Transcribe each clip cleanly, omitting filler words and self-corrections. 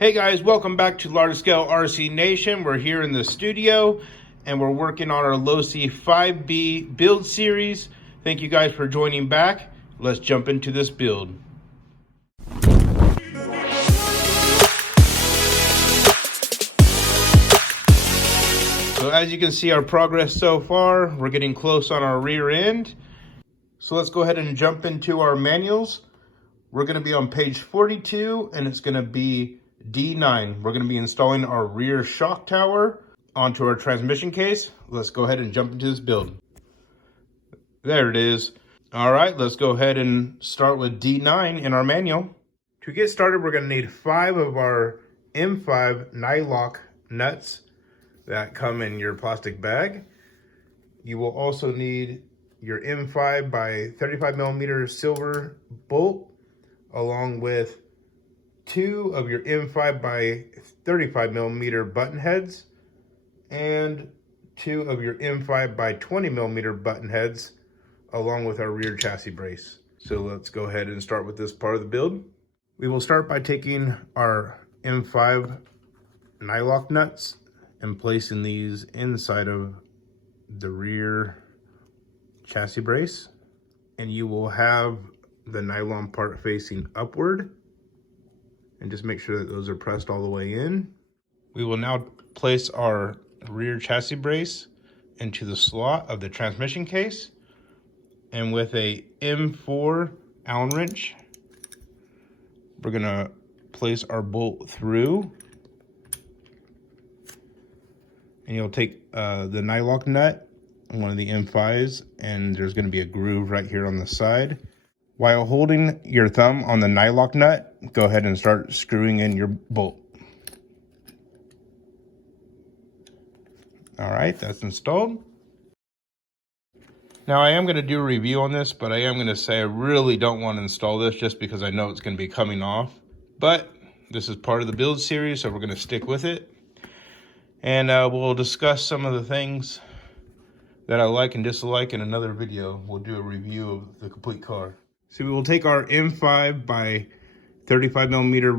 Hey guys, welcome back to Large Scale RC Nation. We're here in the studio and we're working on our Losi 5B build series. Thank you guys for joining back. Let's jump into this build. So as you can see our progress so far, we're getting close on our rear end. So let's go ahead and jump into our manuals. We're going to be on page 42 and it's going to be D9. We're going to be installing our rear shock tower onto our transmission case. Let's go ahead and jump into this build. There it is. All right, let's go ahead and start with D9 in our manual. To get started, we're going to need 5 of our M5 Nylock nuts that come in your plastic bag. You will also need your M5 by 35 millimeter silver bolt, along with 2 of your M5 by 35 millimeter button heads and 2 of your M5 by 20 millimeter button heads, along with our rear chassis brace. So let's go ahead and start with this part of the build. We will start by taking our M5 Nylock nuts and placing these inside of the rear chassis brace, and you will have the nylon part facing upward, and just make sure that those are pressed all the way in. We will now place our rear chassis brace into the slot of the transmission case, and with a M4 Allen wrench, we're gonna place our bolt through, and you'll take the Nylock nut, one of the M5s, and there's gonna be a groove right here on the side. While holding your thumb on the Nylock nut, go ahead and start screwing in your bolt. All right, that's installed. Now I am going to do a review on this, but I am going to say I really don't want to install this just because I know it's going to be coming off. But this is part of the build series, so we're going to stick with it. And we'll discuss some of the things that I like and dislike in another video. We'll do a review of the complete car. So we will take our M5 by 35 millimeter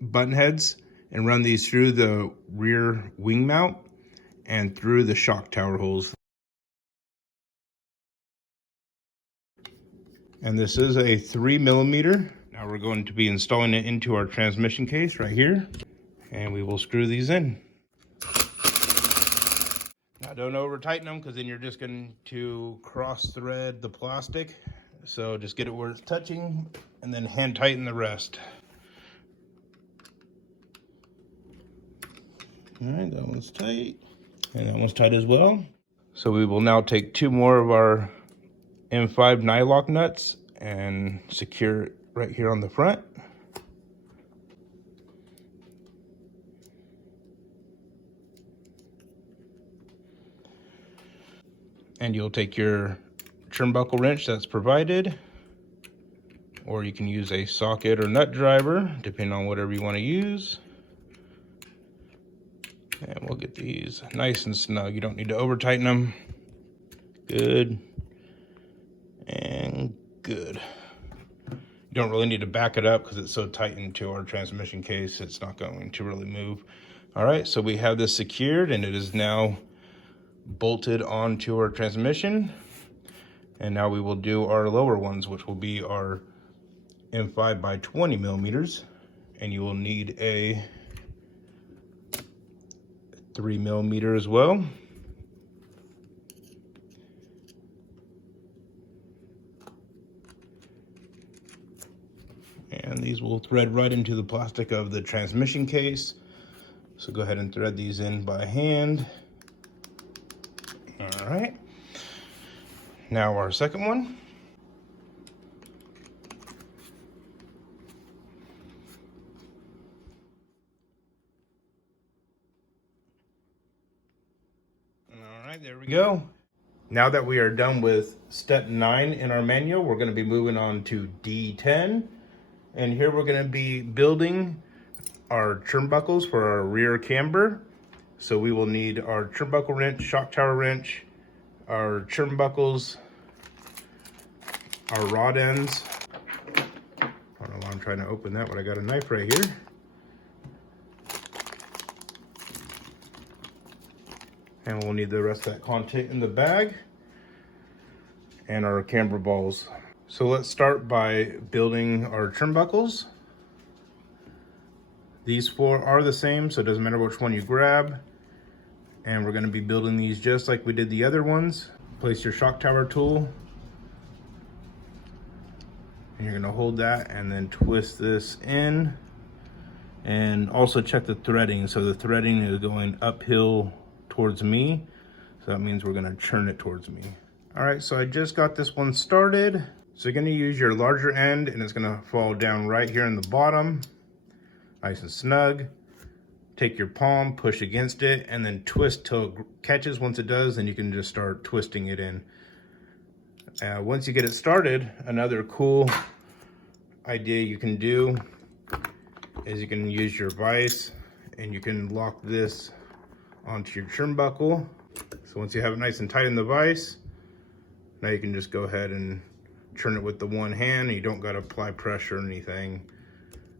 button heads and run these through the rear wing mount and through the shock tower holes. And this is a 3 millimeter. Now we're going to be installing it into our transmission case right here, and we will screw these in. Now don't over tighten them, because then you're just going to cross thread the plastic. So just get it where it's touching and then hand tighten the rest. All right, that one's tight. And that one's tight as well. So we will now take 2 more of our M5 Nylock nuts and secure it right here on the front. And you'll take your turnbuckle wrench that's provided, or you can use a socket or nut driver, depending on whatever you want to use. And we'll get these nice and snug. You don't need to over tighten them. Good and good. You don't really need to back it up because it's so tight into our transmission case, it's not going to really move. All right, so we have this secured and it is now bolted onto our transmission. And now we will do our lower ones, which will be our M5 by 20 millimeters. And you will need a 3 millimeter as well. And these will thread right into the plastic of the transmission case. So go ahead and thread these in by hand. All right. Now our second one. All right, there we go. Now that we are done with step 9 in our manual, we're going to be moving on to D10. And here we're going to be building our turnbuckles for our rear camber. So we will need our turnbuckle wrench, shock tower wrench, our turnbuckles, our rod ends. I don't know why I'm trying to open that, but I got a knife right here. And we'll need the rest of that content in the bag and our camber balls. So let's start by building our turnbuckles. These 4 are the same, so it doesn't matter which one you grab. And we're gonna be building these just like we did the other ones. Place your shock tower tool. And you're gonna hold that and then twist this in. And also check the threading. So the threading is going uphill towards me. So that means we're gonna churn it towards me. All right, so I just got this one started. So you're gonna use your larger end and it's gonna fall down right here in the bottom. Nice and snug. Take your palm, push against it, and then twist till it catches. Once it does, then you can just start twisting it in. Once you get it started, another cool idea you can do is you can use your vise and you can lock this onto your turnbuckle. So once you have it nice and tight in the vise, now you can just go ahead and turn it with the one hand. You don't got to apply pressure or anything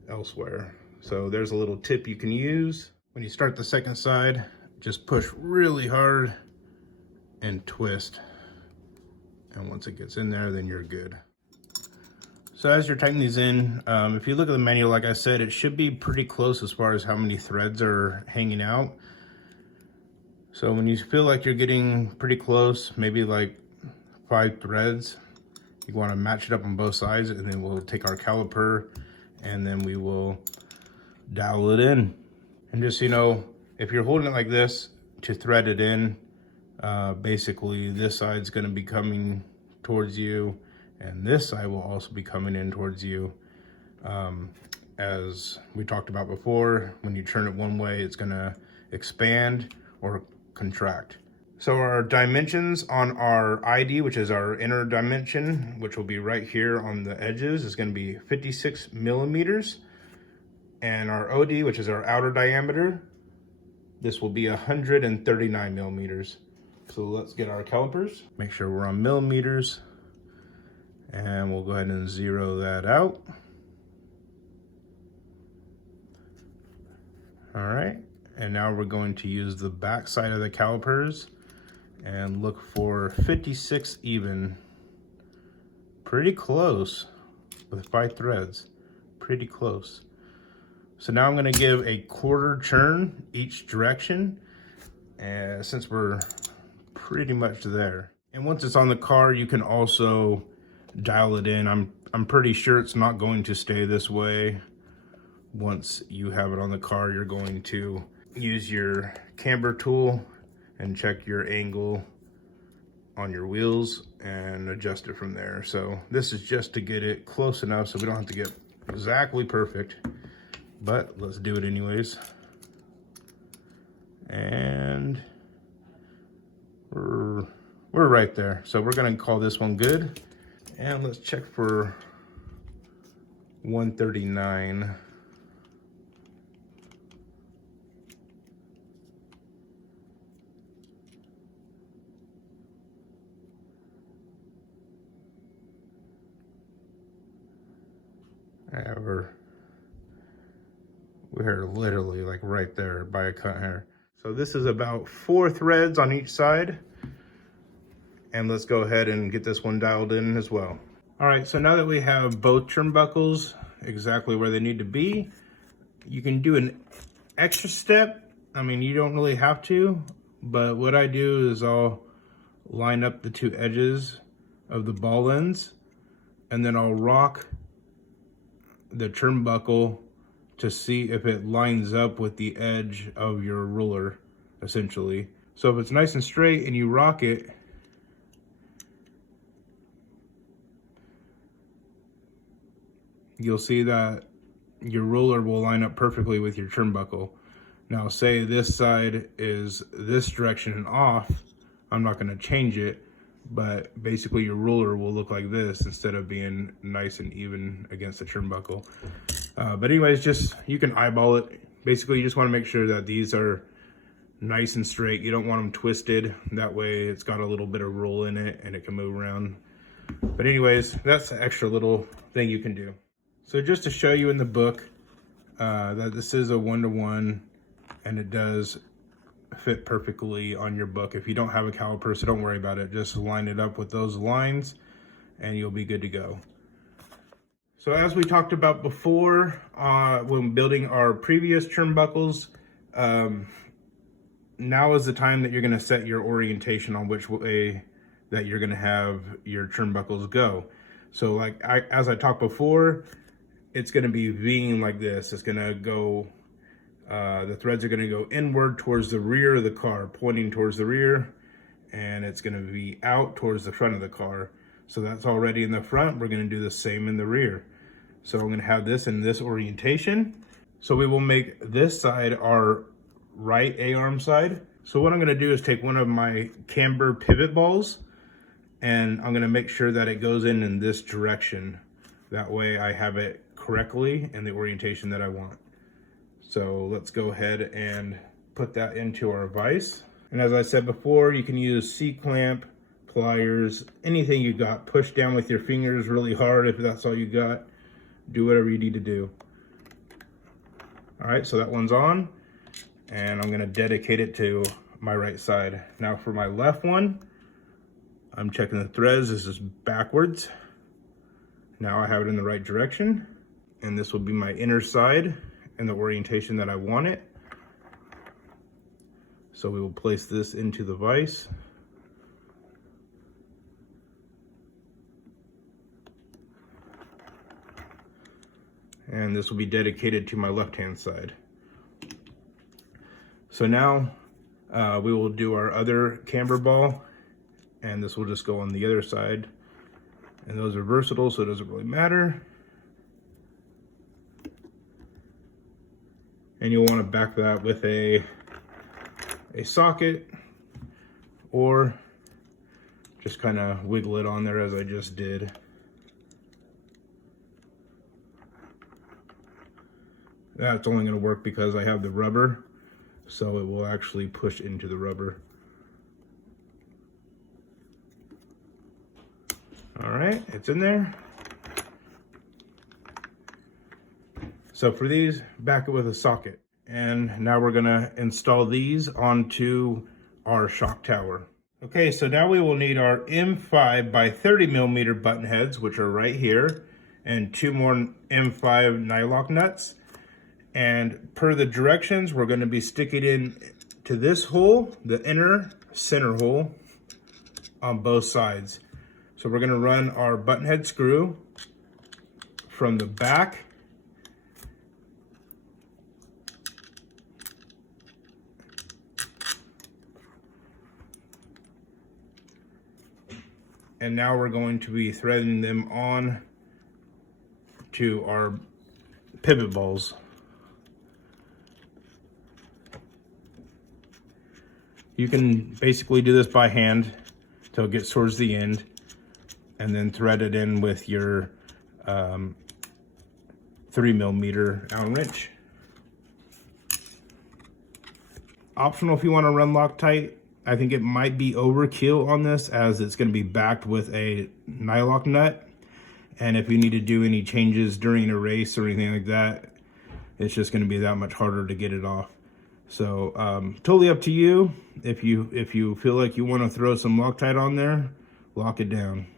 elsewhere. So there's a little tip you can use. When you start the second side, just push really hard and twist. And once it gets in there, then you're good. So as you're tightening these in, if you look at the manual, like I said, it should be pretty close as far as how many threads are hanging out. So when you feel like you're getting pretty close, maybe like 5 threads, you want to match it up on both sides, and then we'll take our caliper and then we will dial it in. And just so you know, if you're holding it like this to thread it in, basically this side's going to be coming towards you and this side will also be coming in towards you. As we talked about before, when you turn it one way, it's going to expand or contract. So our dimensions on our ID, which is our inner dimension, which will be right here on the edges, is going to be 56 millimeters. And our OD, which is our outer diameter, this will be 139 millimeters. So let's get our calipers. Make sure we're on millimeters. And we'll go ahead and zero that out. All right, and now we're going to use the back side of the calipers and look for 56 even. Pretty close with 5 threads, pretty close. So now I'm gonna give a quarter turn each direction, and since we're pretty much there. And once it's on the car, you can also dial it in. I'm pretty sure it's not going to stay this way. Once you have it on the car, you're going to use your camber tool and check your angle on your wheels and adjust it from there. So this is just to get it close enough so we don't have to get exactly perfect, but let's do it anyways. And we're right there. So we're gonna call this one good. And let's check for 139. Yeah, we're literally like right there by a cut hair. So this is about 4 threads on each side. And let's go ahead and get this one dialed in as well. All right, so now that we have both turnbuckles exactly where they need to be, you can do an extra step. I mean, you don't really have to, but what I do is I'll line up the 2 edges of the ball ends, and then I'll rock the turnbuckle to see if it lines up with the edge of your ruler, essentially. So if it's nice and straight and you rock it, you'll see that your ruler will line up perfectly with your turnbuckle. Now say this side is this direction and off, I'm not going to change it, but basically your ruler will look like this instead of being nice and even against the turnbuckle. But anyways, just, you can eyeball it. Basically you just want to make sure that these are nice and straight. You don't want them twisted. That way it's got a little bit of roll in it and it can move around. But anyways, that's an extra little thing you can do. So just to show you in the book that this is a 1-to-1 and it does fit perfectly on your book. If you don't have a caliper, so don't worry about it. Just line it up with those lines and you'll be good to go. So as we talked about before, when building our previous turnbuckles, now is the time that you're going to set your orientation on which way that you're going to have your turnbuckles go. So like as I talked before, it's going to be Ving like this. It's going to go, the threads are going to go inward towards the rear of the car, pointing towards the rear, and it's going to be out towards the front of the car. So that's already in the front. We're going to do the same in the rear. So I'm going to have this in this orientation. So we will make this side our right A-arm side. So what I'm going to do is take one of my Camber pivot balls, and I'm going to make sure that it goes in this direction. That way I have it correctly in the orientation that I want. So let's go ahead and put that into our vise. And as I said before, you can use C-clamp, pliers, anything you got. Push down with your fingers really hard if that's all you got. Do whatever you need to do. All right, so that one's on, and I'm gonna dedicate it to my right side. Now for my left one, I'm checking the threads. This is backwards. Now I have it in the right direction, and this will be my inner side in the orientation that I want it. So we will place this into the vise. And this will be dedicated to my left-hand side. So now we will do our other camber ball, and this will just go on the other side. And those are versatile, so it doesn't really matter. And you'll want to back that with a socket, or just kind of wiggle it on there as I just did. That's only going to work because I have the rubber, so it will actually push into the rubber. All right, it's in there. So for these, back it with a socket. And now we're gonna install these onto our shock tower. Okay, so now we will need our M5 by 30 millimeter button heads, which are right here, and 2 more M5 Nylock nuts. And per the directions, we're going to be sticking in to this hole, the inner center hole, on both sides. So we're going to run our button head screw from the back and now we're going to be threading them on to our pivot balls. You can basically do this by hand till it gets towards the end, and then thread it in with your 3 millimeter Allen wrench. Optional if you want to run Loctite. I think it might be overkill on this, as it's going to be backed with a Nylock nut. And if you need to do any changes during a race or anything like that, it's just going to be that much harder to get it off. So totally up to you. If you feel like you want to throw some Loctite on there, lock it down.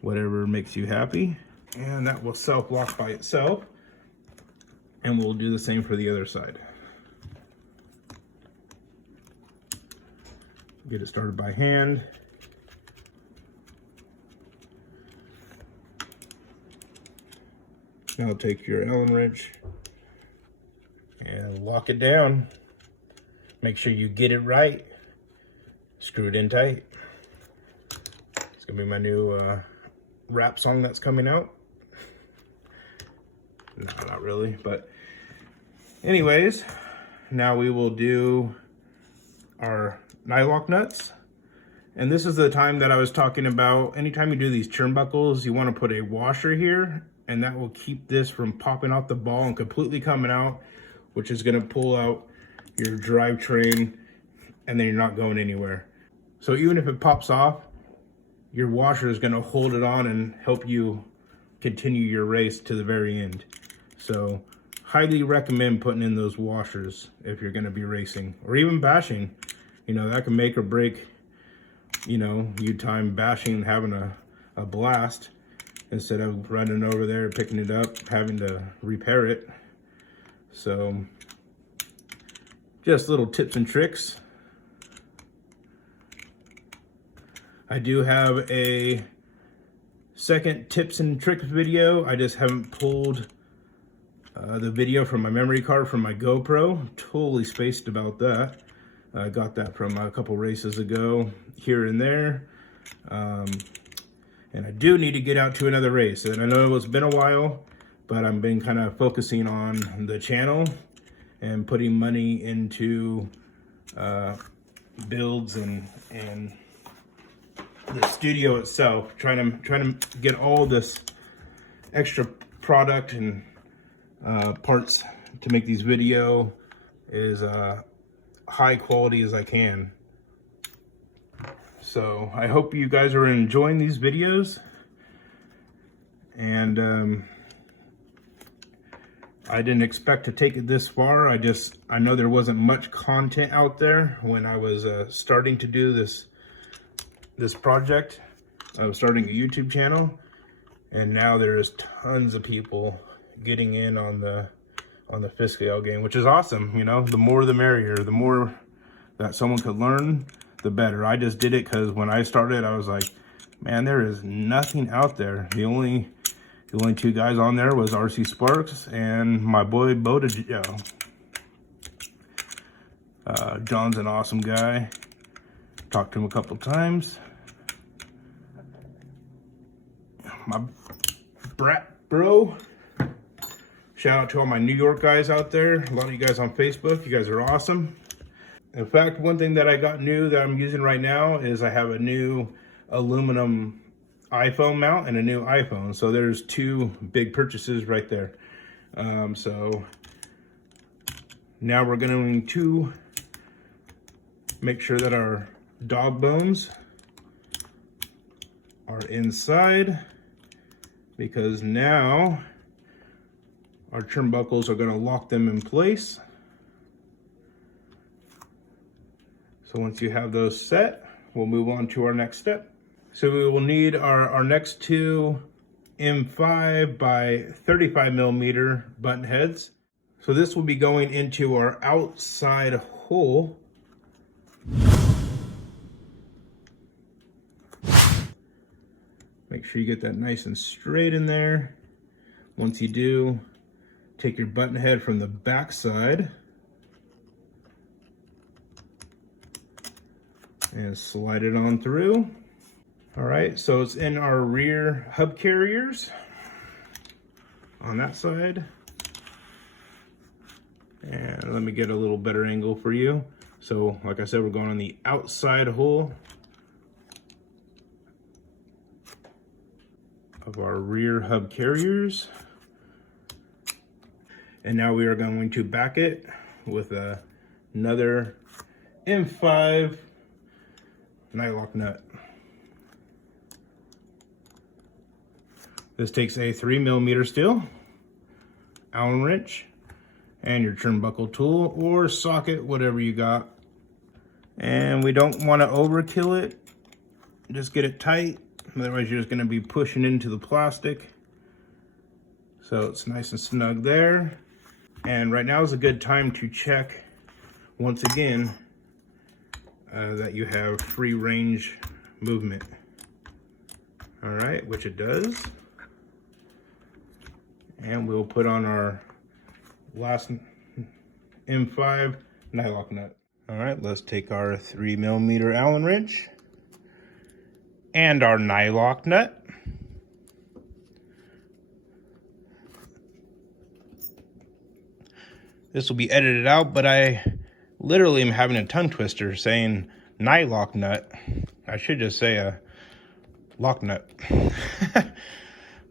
Whatever makes you happy. And that will self-lock by itself. And we'll do the same for the other side. Get it started by hand. Now take your Allen wrench and lock it down. Make sure you get it right. Screw it in tight. It's gonna be my new rap song that's coming out. No, not really, but anyways, now we will do our Nylock nuts. And this is the time that I was talking about. Anytime you do these turnbuckles, you want to put a washer here, and that will keep this from popping off the ball and completely coming out, which is going to pull out your drivetrain, and then you're not going anywhere. So even if it pops off, your washer is going to hold it on and help you continue your race to the very end. So highly recommend putting in those washers if you're going to be racing or even bashing. You know, that can make or break, you know, you time bashing and having a blast instead of running over there, picking it up, having to repair it. So just little tips and tricks. I do have a second tips and tricks video. I just haven't pulled the video from my memory card from my GoPro. Totally spaced about that. I got that from a couple races ago, here and there. And I do need to get out to another race. And I know it's been a while, but I've been kind of focusing on the channel and putting money into builds and the studio itself, trying to get all this extra product and parts to make these video as high quality as I can. So I hope you guys are enjoying these videos, and I didn't expect to take it this far. I know there wasn't much content out there when I was starting to do this project. I was starting a YouTube channel, and now there's tons of people getting in on the fifth scale game, which is awesome. You know, the more the merrier. The more that someone could learn, the better. I just did it because when I started, I was like, man, there is nothing out there. The only two guys on there was RC Sparks and my boy Boda Joe. John's an awesome guy. Talked to him a couple times. My brat bro. Shout out to all my New York guys out there. A lot of you guys on Facebook. You guys are awesome. In fact, one thing that I got new that I'm using right now is I have a new aluminum iPhone mount and a new iPhone. So there's two big purchases right there. So now we're going to make sure that our dog bones are inside, because now our turnbuckles are going to lock them in place. So once you have those set, we'll move on to our next step. So we will need our next two M5 by 35 millimeter button heads. So this will be going into our outside hole. Make sure you get that nice and straight in there. Once you do, take your button head from the back side and slide it on through. All right, so it's in our rear hub carriers on that side. And let me get a little better angle for you. So like I said, we're going on the outside hole of our rear hub carriers. And now we are going to back it with another M5 Nylock nut. This takes a 3 millimeter steel, Allen wrench, and your turnbuckle tool or socket, whatever you got. And we don't want to overkill it. Just get it tight. Otherwise you're just going to be pushing into the plastic. So it's nice and snug there. And right now is a good time to check once again that you have free range movement. All right, which it does. And we'll put on our last M5 Nylock nut. All right, let's take our 3 millimeter Allen wrench and our Nylock nut. This will be edited out, but I literally am having a tongue twister saying Nylock nut. I should just say a lock nut.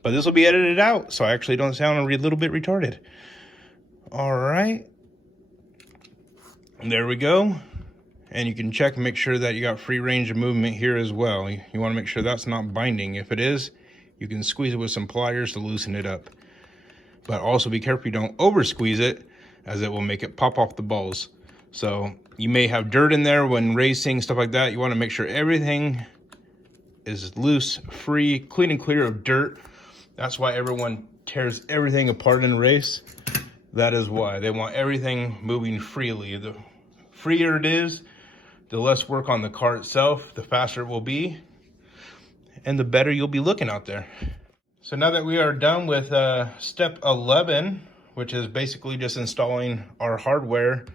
But this will be edited out, so I actually don't sound a little bit retarded. All right. There we go. And you can check and make sure that you got free range of movement here as well. You want to make sure that's not binding. If it is, you can squeeze it with some pliers to loosen it up. but also be careful you don't over squeeze it, as it will make it pop off the balls. So you may have dirt in there when racing, stuff like that. You want to make sure everything is loose, free, clean and clear of dirt. That's why everyone tears everything apart in a race. That is why they want everything moving freely. The freer it is, the less work on the car itself, the faster it will be, and the better you'll be looking out there. So now that we are done with step 11, which is basically just installing our hardware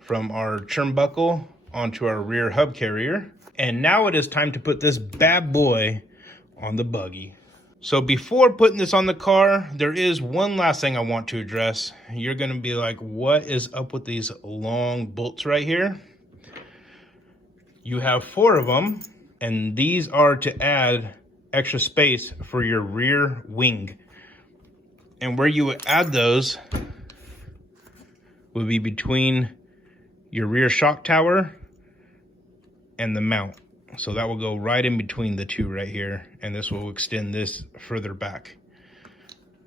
from our turnbuckle onto our rear hub carrier. And now it is time to put this bad boy on the buggy. So before putting this on the car, there is one last thing I want to address. You're gonna be like, what is up with these long bolts right here? You have 4 of them, and these are to add extra space for your rear wing. And where you would add those would be between your rear shock tower and the mount. So that will go right in between the two right here, and this will extend this further back.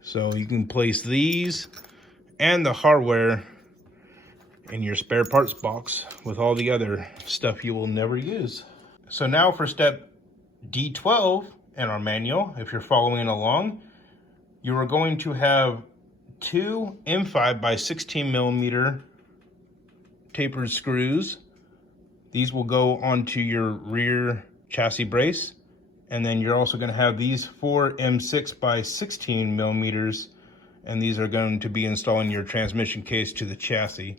So you can place these and the hardware in your spare parts box with all the other stuff you will never use. So now for step D12 in our manual, if you're following along, you are going to have 2 M5 by 16 millimeter tapered screws. These will go onto your rear chassis brace. And then you're also going to have these 4 M6 by 16 millimeters, and these are going to be installing your transmission case to the chassis.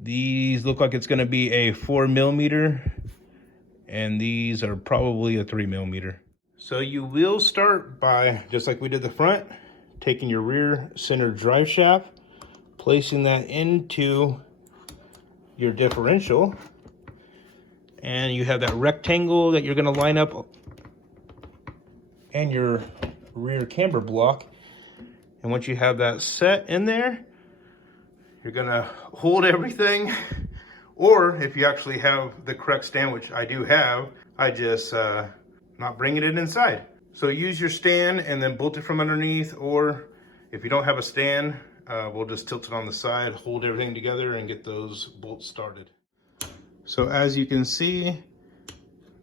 These look like it's going to be a 4 millimeter, and these are probably a 3 millimeter. So you will start by, just like we did the front, taking your rear center drive shaft, placing that into your differential, and you have that rectangle that you're going to line up and your rear camber block. And once you have that set in there, you're going to hold everything, or if you actually have the correct stand, which I do have, I just not bringing it inside. So use your stand and then bolt it from underneath, or if you don't have a stand, we'll just tilt it on the side, hold everything together, and get those bolts started. So as you can see,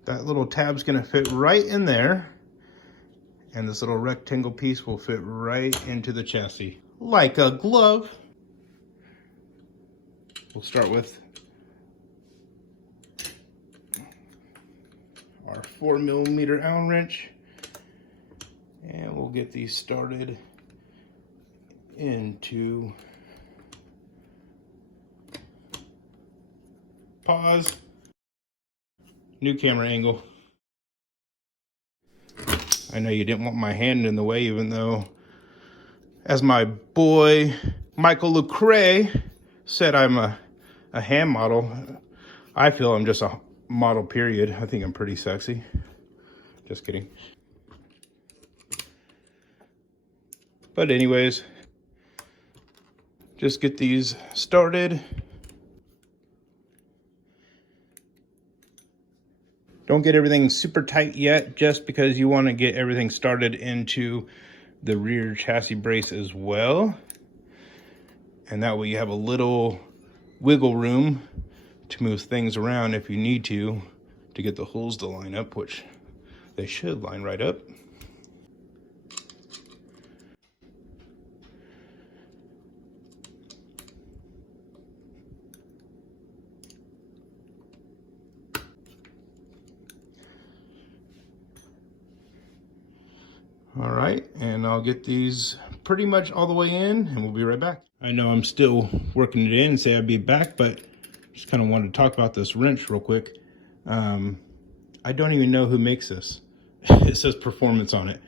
that little tab's gonna fit right in there, and this little rectangle piece will fit right into the chassis like a glove. We'll start with our 4 millimeter Allen wrench, and we'll get these started into pause, new camera angle. I know you didn't want my hand in the way, even though, as my boy Michael Lecrae said, I'm a hand model. I feel I'm just a model, period. I think I'm pretty sexy. Just kidding. But anyways, just get these started. Don't get everything super tight yet, just because you want to get everything started into the rear chassis brace as well. And that way you have a little wiggle room to move things around if you need to get the holes to line up, which they should line right up. All right, and I'll get these pretty much all the way in, and we'll be right back. I know I'm still working it in and say I'd be back, but just kind of wanted to talk about this wrench real quick. I don't even know who makes this. It says performance on it,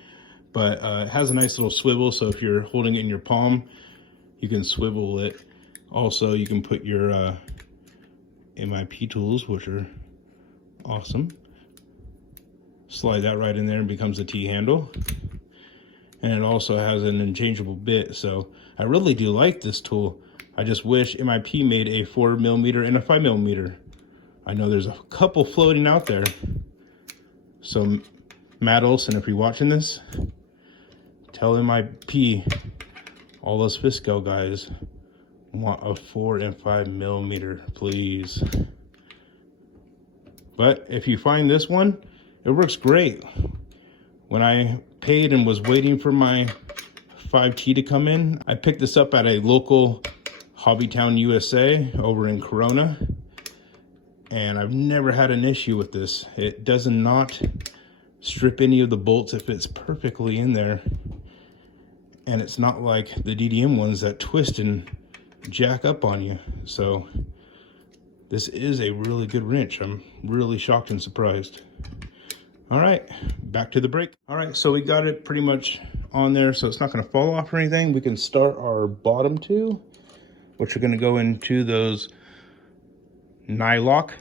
but it has a nice little swivel, so if you're holding it in your palm, you can swivel it. Also, you can put your MIP tools, which are awesome. Slide that right in there and becomes a T-handle. And it also has an interchangeable bit, so I really do like this tool. I just wish MIP made a 4 millimeter and a 5 millimeter. I know there's a couple floating out there. So Matt Olson, if you're watching this, tell MIP All those fish scale guys want a 4 and 5 millimeter, please. But if you find this one, it works great. When I paid and was waiting for my 5T to come in, I picked this up at a local Hobbytown USA over in Corona, and I've never had an issue with this. It does not strip any of the bolts. It fits perfectly in there, and it's not like the DDM ones that twist and jack up on you. So this is a really good wrench. I'm really shocked and surprised. All right, back to the brake. All right, so we got it pretty much on there, so it's not gonna fall off or anything. We can start our bottom two, which are gonna go into those Nylock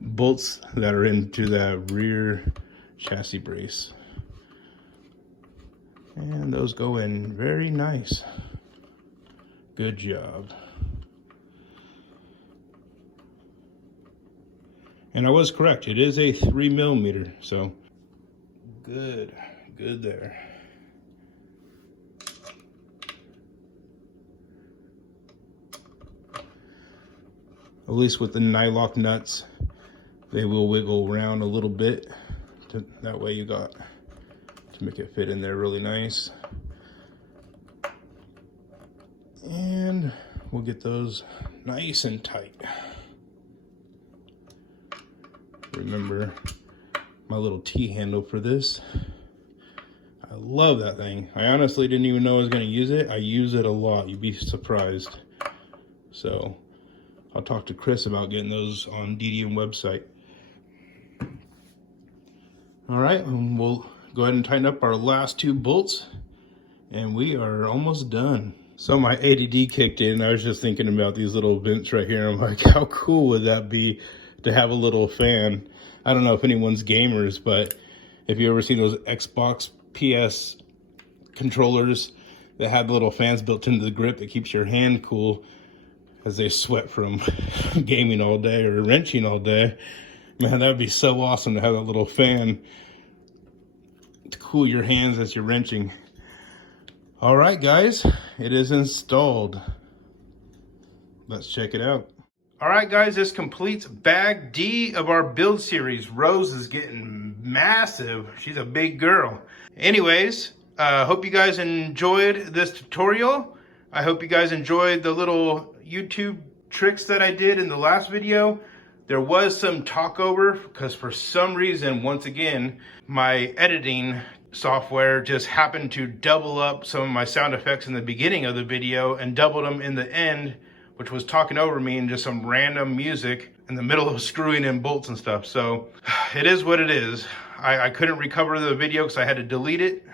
bolts that are into that rear chassis brace. And those go in very nice. Good job. And I was correct, it is a 3 millimeter, so good there. At least with the Nylock nuts, they will wiggle around a little bit. That way you got to make it fit in there really nice. And we'll get those nice and tight. Remember my little T-handle for this. I love that thing. I honestly didn't even know I was going to use it. I use it a lot. You'd be surprised. So I'll talk to Chris about getting those on DDM website. All right, and we'll go ahead and tighten up our last two bolts, and we are almost done. So my ADD kicked in. I was just thinking about these little vents right here. I'm like, how cool would that be to have a little fan? I don't know if anyone's gamers, but if you ever seen those Xbox PS controllers that have little fans built into the grip that keeps your hand cool as they sweat from gaming all day or wrenching all day, man, that would be so awesome to have that little fan to cool your hands as you're wrenching. All right, guys, it is installed. Let's check it out. All right, guys, this completes bag D of our build series. Rose is getting massive. She's a big girl. Anyways, hope you guys enjoyed this tutorial. I hope you guys enjoyed the little YouTube tricks that I did in the last video. There was some talk over because for some reason, once again, my editing software just happened to double up some of my sound effects in the beginning of the video and doubled them in the end, which was talking over me and just some random music in the middle of screwing in bolts and stuff. So it is what it is. I couldn't recover the video because I had to delete it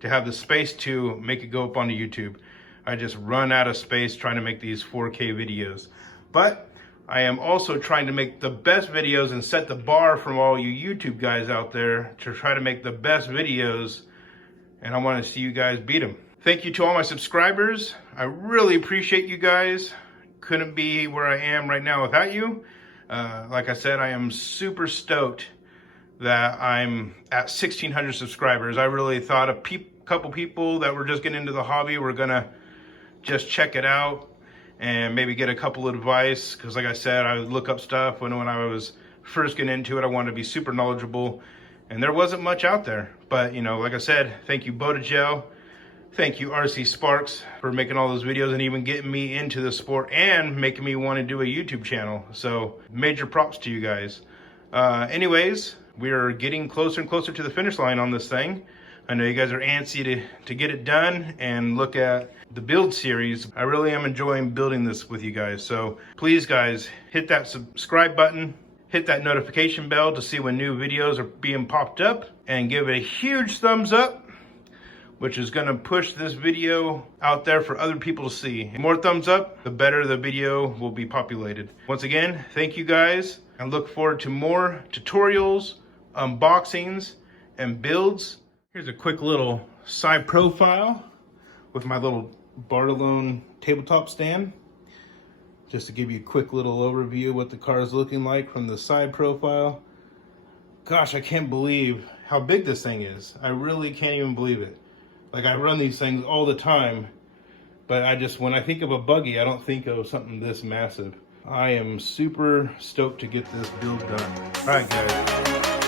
to have the space to make it go up onto YouTube. I just run out of space trying to make these 4K videos. But I am also trying to make the best videos and set the bar from all you YouTube guys out there to try to make the best videos. And I want to see you guys beat them. Thank you to all my subscribers. I really appreciate you guys. Couldn't be where I am right now without you. Like I said, I am super stoked that I'm at 1,600 subscribers. I really thought a couple people that were just getting into the hobby were gonna just check it out and maybe get a couple of advice, because like I said, I would look up stuff when I was first getting into it. I wanted to be super knowledgeable, and there wasn't much out there. But you know, like I said, thank you Bodagel, thank you RC Sparks for making all those videos and even getting me into the sport and making me want to do a YouTube channel. So major props to you guys. Anyways, we are getting closer and closer to the finish line on this thing. I know you guys are antsy to get it done and look at the build series. I really am enjoying building this with you guys. So please guys, hit that subscribe button, hit that notification bell to see when new videos are being popped up, and give it a huge thumbs up, which is gonna push this video out there for other people to see. The more thumbs up, the better the video will be populated. Once again, thank you guys, and look forward to more tutorials, unboxings, and builds. Here's a quick little side profile with my little Bartolone tabletop stand, just to give you a quick little overview of what the car is looking like from the side profile. Gosh, I can't believe how big this thing is. I really can't even believe it. Like, I run these things all the time, but when I think of a buggy, I don't think of something this massive. I am super stoked to get this build done. All right, guys.